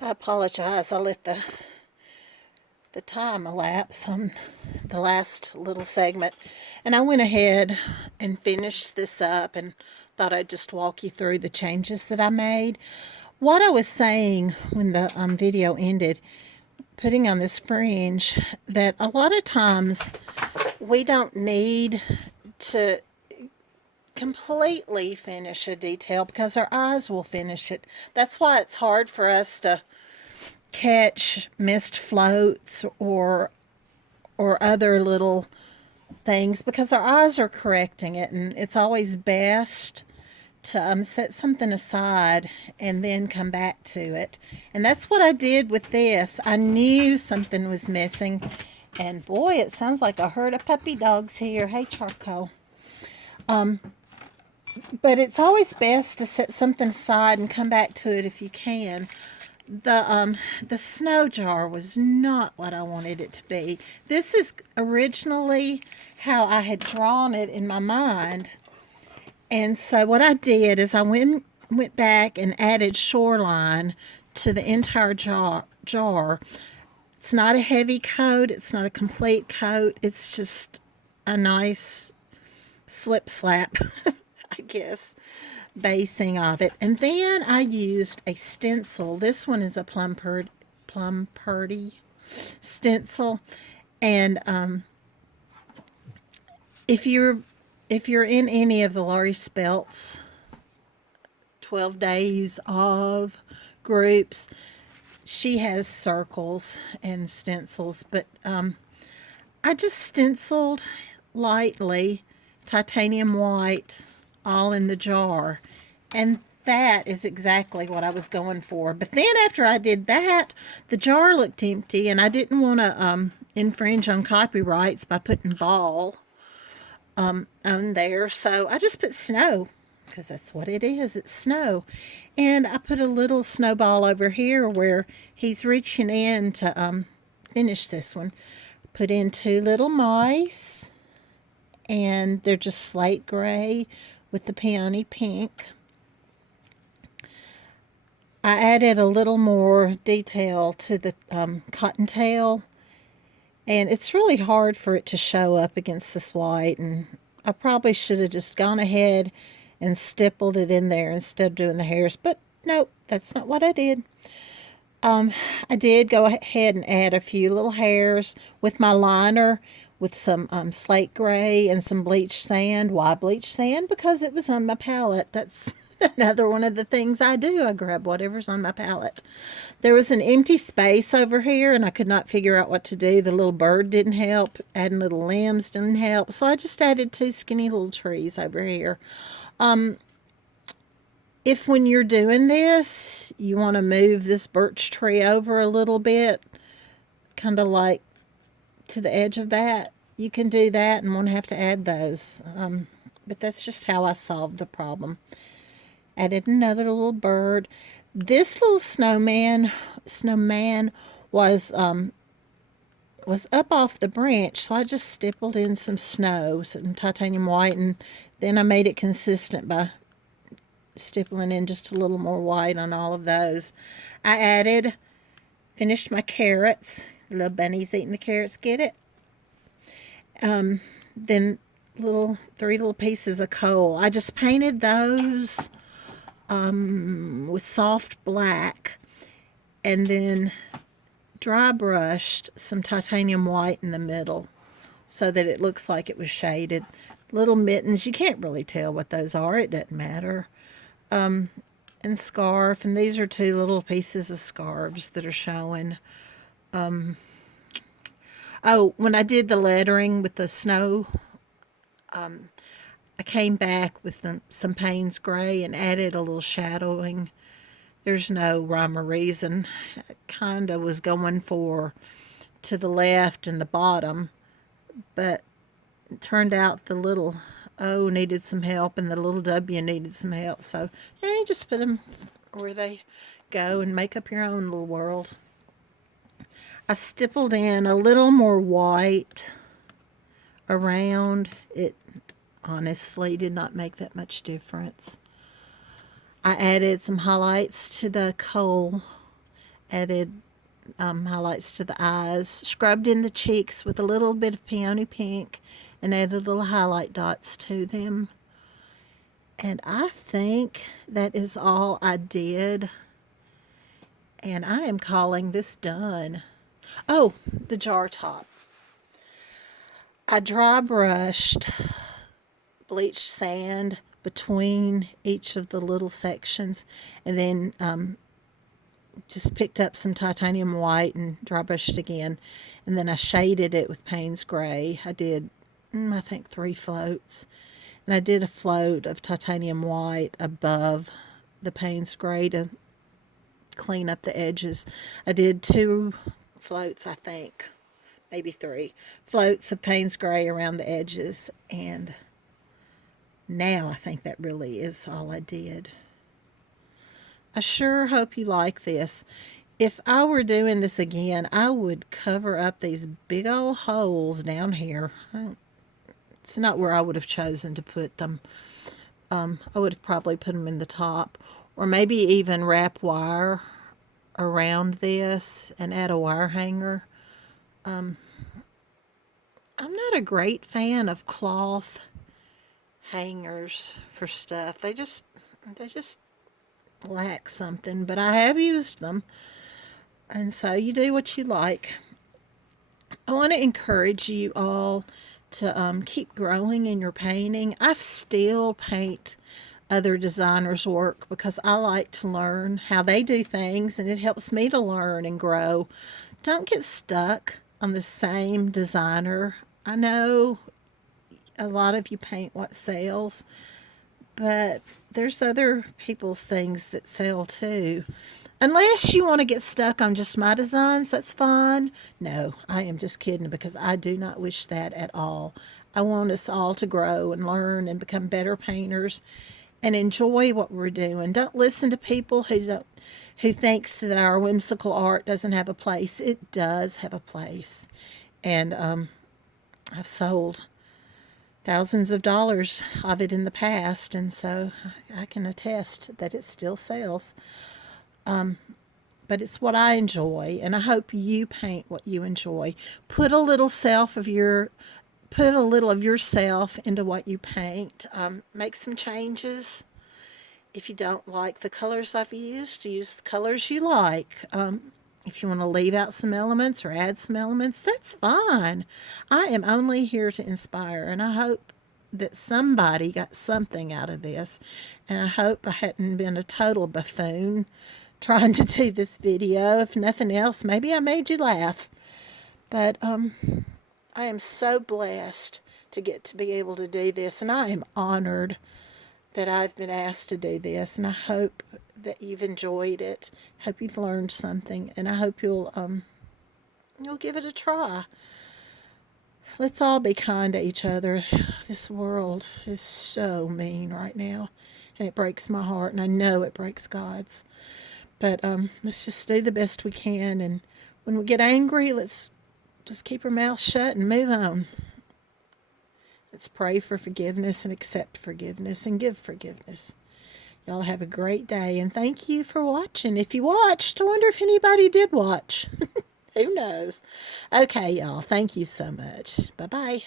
I apologize. I let the time elapse on the last little segment, and I went ahead and finished this up and thought I'd just walk you through the changes that I made. What I was saying when the video ended, putting on this fringe, that a lot of times we don't need to completely finish a detail because our eyes will finish it. That's why it's hard for us to catch mist floats or other little things because our eyes are correcting it, and it's always best to set something aside and then come back to it. And that's what I did with this. I knew something was missing, and boy, it sounds like a herd of puppy dogs here. Hey, Charcoal. But it's always best to set something aside and come back to it if you can. The snow jar was not what I wanted it to be. This is originally how I had drawn it in my mind. And so what I did is I went back and added shoreline to the entire jar. It's not a heavy coat. It's not a complete coat. It's just a nice slip slap, I guess, basing of it. And then I used a stencil. This one is a plum purdy stencil. And if you're in any of the Laurie Spelt's 12 days of groups, she has circles and stencils, but I just stenciled lightly titanium white all in the jar, and that is exactly what I was going for. But then after I did that, the jar looked empty, and I didn't want to infringe on copyrights by putting ball on there, so I just put snow, because that's what it is. It's snow. And I put a little snowball over here where he's reaching in to finish this one. Put in two little mice, and they're just slate gray with the peony pink. I added a little more detail to the cottontail, and it's really hard for it to show up against this white, and I probably should have just gone ahead and stippled it in there instead of doing the hairs, but nope, that's not what I did. I did go ahead and add a few little hairs with my liner with some slate gray and some bleach sand. Why bleach sand? Because it was on my palette. That's another one of the things I do. I grab whatever's on my palette. There was an empty space over here, and I could not figure out what to do. The little bird didn't help. Adding little limbs didn't help. So I just added two skinny little trees over here. If when you're doing this, you want to move this birch tree over a little bit, kind of like to the edge of that, you can do that and won't have to add those. But that's just how I solved the problem. Added another little bird. This little snowman was up off the branch, so I just stippled in some snow, some titanium white, and then I made it consistent by stippling in just a little more white on all of those. I finished my carrots. The little bunny's eating the carrots, get it? Then three little pieces of coal. I just painted those with soft black, and then dry brushed some titanium white in the middle so that it looks like it was shaded. Little mittens, you can't really tell what those are, it doesn't matter. And scarf, and these are two little pieces of scarves that are showing. Oh, when I did the lettering with the snow, I came back with some Payne's Gray and added a little shadowing. There's no rhyme or reason. I kind of was going for to the left and the bottom, but it turned out the little O needed some help and the little W needed some help. So, you just put them where they go and make up your own little world. I stippled in a little more white around. It honestly did not make that much difference. I added some highlights to the coal Added highlights to the eyes. Scrubbed in the cheeks with a little bit of peony pink and added little highlight dots to them. And I think that is all I did. And I am calling this done. Oh, the jar top. I dry brushed bleached sand between each of the little sections, and then just picked up some titanium white and dry brushed again, and then I shaded it with Payne's Gray. I did, I think, 3 floats, and I did a float of titanium white above the Payne's Gray to clean up the edges. I did 2 floats, I think, maybe 3 floats of Payne's Gray around the edges, and now I think that really is all I did. I sure hope you like this. If I were doing this again, I would cover up these big old holes down here. It's not where I would have chosen to put them. I would have probably put them in the top, or maybe even wrap wire around this and add a wire hanger. I'm not a great fan of cloth hangers for stuff. They just lack something, but I have used them, and so you do what you like. I want to encourage you all to keep growing in your painting. I still paint other designers' work because I like to learn how they do things, and it helps me to learn and grow. Don't get stuck on the same designer. I know a lot of you paint what sells, but there's other people's things that sell too. Unless you want to get stuck on just my designs, that's fine. No, I am just kidding, because I do not wish that at all. I want us all to grow and learn and become better painters and enjoy what we're doing. Don't listen to people who thinks that our whimsical art doesn't have a place. It does have a place. And I've sold thousands of dollars of it in the past, and so I can attest that it still sells. But it's what I enjoy, and I hope you paint what you enjoy. Put a little of yourself into what you paint. Make some changes. If you don't like the colors I've used, use the colors you like. If you want to leave out some elements or add some elements, that's fine. I am only here to inspire, and I hope that somebody got something out of this. And I hope I hadn't been a total buffoon trying to do this video. If nothing else, maybe I made you laugh. But I am so blessed to get to be able to do this, and I am honored that I've been asked to do this, and I hope that you've enjoyed it. Hope you've learned something, and I hope you'll give it a try. Let's all be kind to each other. This world is so mean right now, and it breaks my heart, and I know it breaks God's. But let's just do the best we can, and when we get angry, let's just keep our mouth shut and move on. Let's pray for forgiveness and accept forgiveness and give forgiveness. Y'all have a great day, and thank you for watching. If you watched, I wonder if anybody did watch. Who knows? Okay, y'all. Thank you so much. Bye-bye.